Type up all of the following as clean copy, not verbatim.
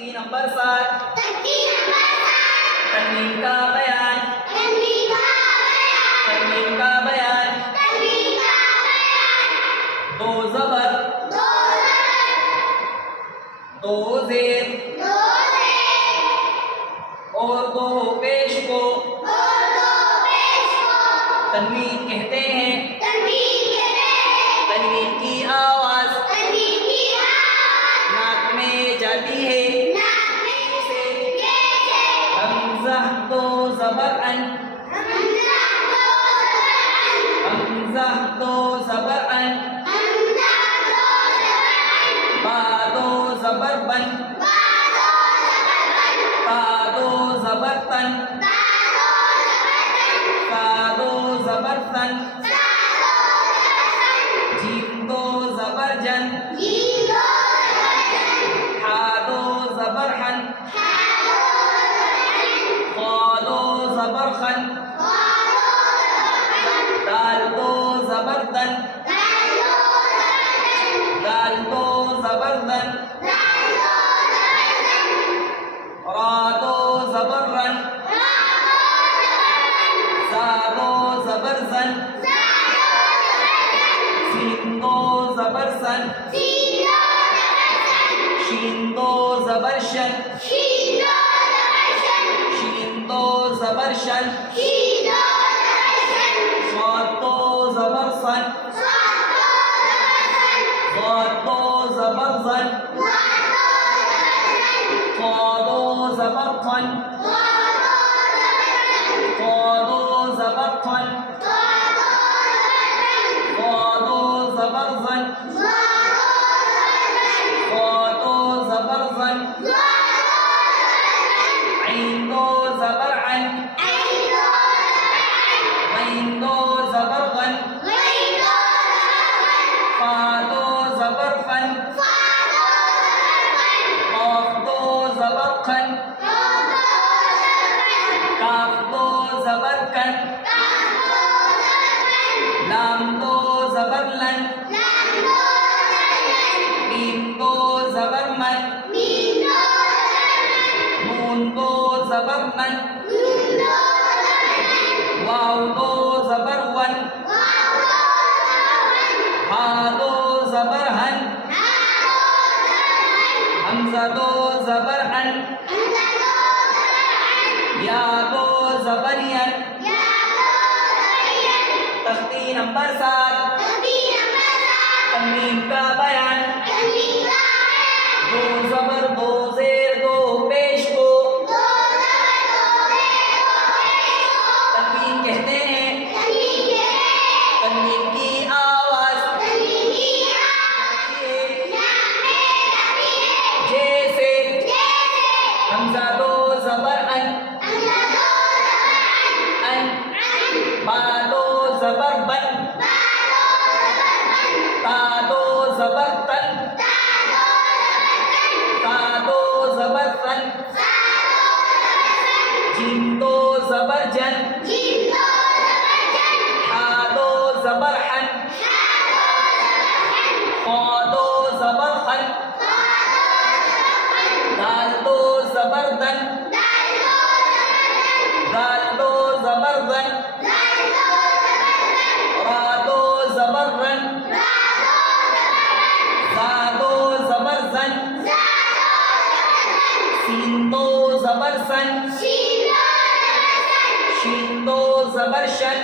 तख्ती नंबर 7 तन्वीन का बयान तन्वीन का बयान दो ज़बर दो ज़ेर और दो पेश को तन्वीन कहते हैं। तन्वीन की आवाज नाक में जाती है हमज़ा दो ज़बर अन हमज़ा दो ज़बर अन बा दो ज़बर बन ता दो ज़बर तन ता दो ज़बर तन जीम दो ज़बर जन हा दो ज़बर हन खा दो ज़बर खन दाल दो ज़बर दन दाल दो ज़बर दन रा दो ज़बर रन ज़ा दो ज़बर ज़न सीन दो ज़बर सन शीन दो ज़बर शन शीन दो ज़बर शन स्वाद दो ज़बर सन ज़ाद दो ज़बर ज़न क़ा दो ज़बर क़न क़ा दो ज़बर क़न क़ा दो ज़बर ज़न क़ा दो ज़बर ज़न ऐन दो ज़बर अन गैन दो ज़बर गन फा दो ज़बर फन क़ाफ दो ज़बर खन काफ दो ज़बर कन लाम दो ज़बर लन मीम दो ज़बर मन नून दो ज़बर मन वाव दो ज़बर वन हा दो ज़बर हन हमज़ा दो ज़बर अन या दो ज़बर यन तख्ती नंबर 7 तन्वीन का बयान दो ज़बर दो ज़ेर दो पेश को तन्वीन कहते हैं। तन्वीन की आवाज जैसे हमज़ा दो ज़बर अन बा दो ज़बर बन ता दो ज़बर तन ता दो ज़बर तन जीम दो ज़बर जन हा दो ज़बर हन खा दो ज़बर खन दाल दो ज़बर दन दाल दो ज़बर दन रा दो ज़बर रन ज़ा दो ज़बर ज़न सीन दो ज़बर सन शीन दो ज़बर शन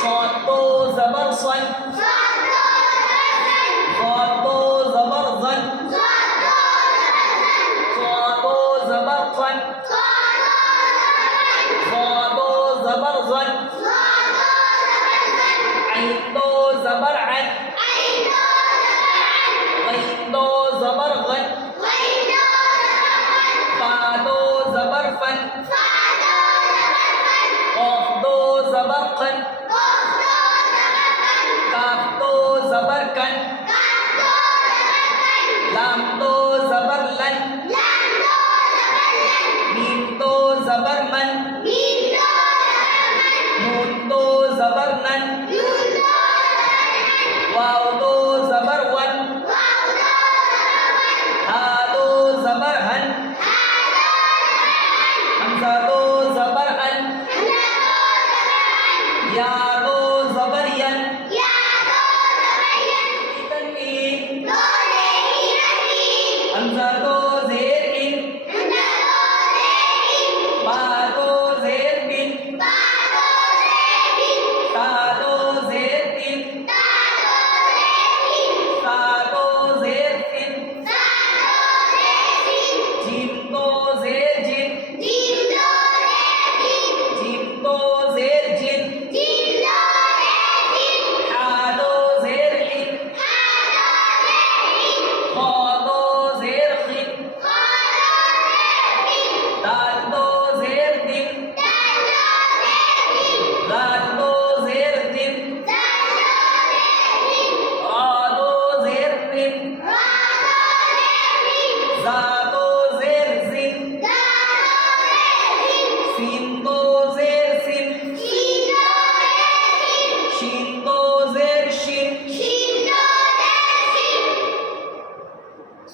स्वाद दो ज़बर सन ज़ाद दो ज़बर ज़न क़ा दो ज़बर क़न ज़ा दो ज़बर ज़न ऐन दो ज़बर अन गैन दो ज़बर गन फा दो ज़बर फन क़ाफ दो ज़बर क़न का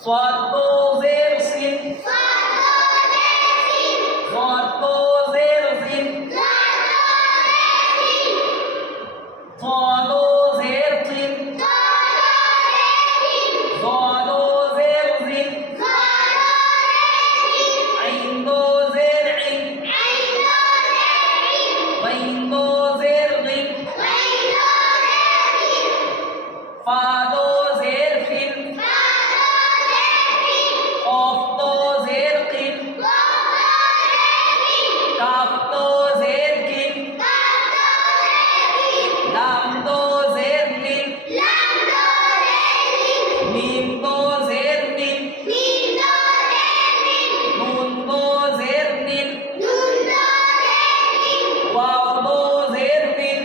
صاد دو زير سين صاد دو زير سين صاد دو زير سين صاد دو زير سين عين دو زير عين غين دو زير غين فا دو زير فين قاف دو زير قين كاف دو زير كين لام دو زير لين ميم دو زير ميم نون دو زير نين واو دو زير بين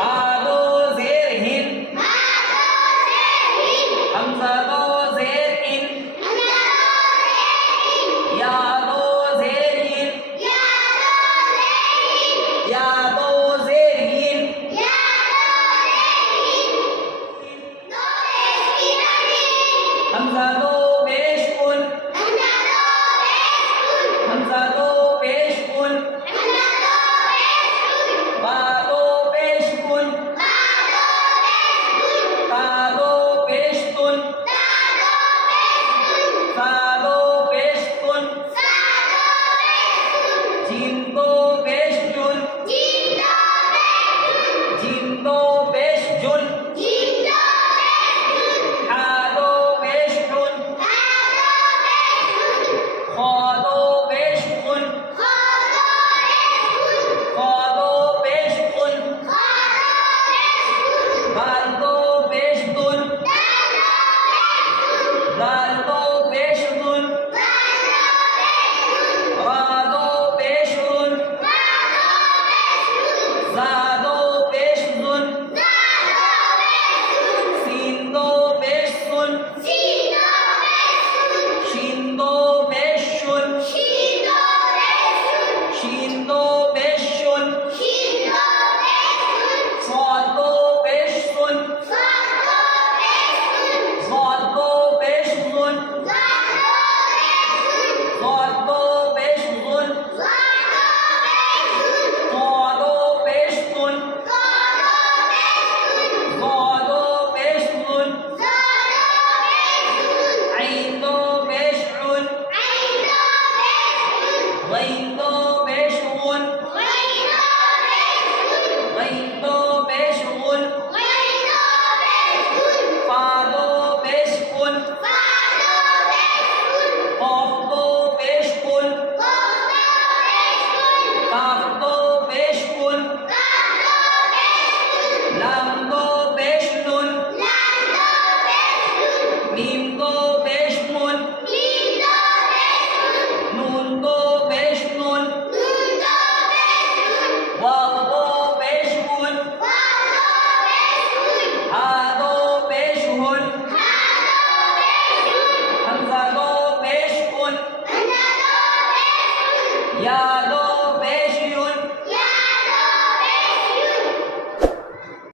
ها دو زير هين همزة دو زير إن يا دو زير ين يا دو زير ين همزة دو بيش كن همزة دو بيش كن با دو بيش كن تا دو بيش كن سا دو بيش كن جيم دو بيش جن جيم دو بيش جن حا دو بيش حن خا دو بيش خن خا دو بيش خن بال دو بيش دن دال دو بيش دن را دو بيش رن زا دو بيش زن سين دو بيش سن شين دو بيش شن شين دو بيش شن صاد دو بيش سن صاد دو بيش زن صاد دو بيش زن طا دو بيش طن ظا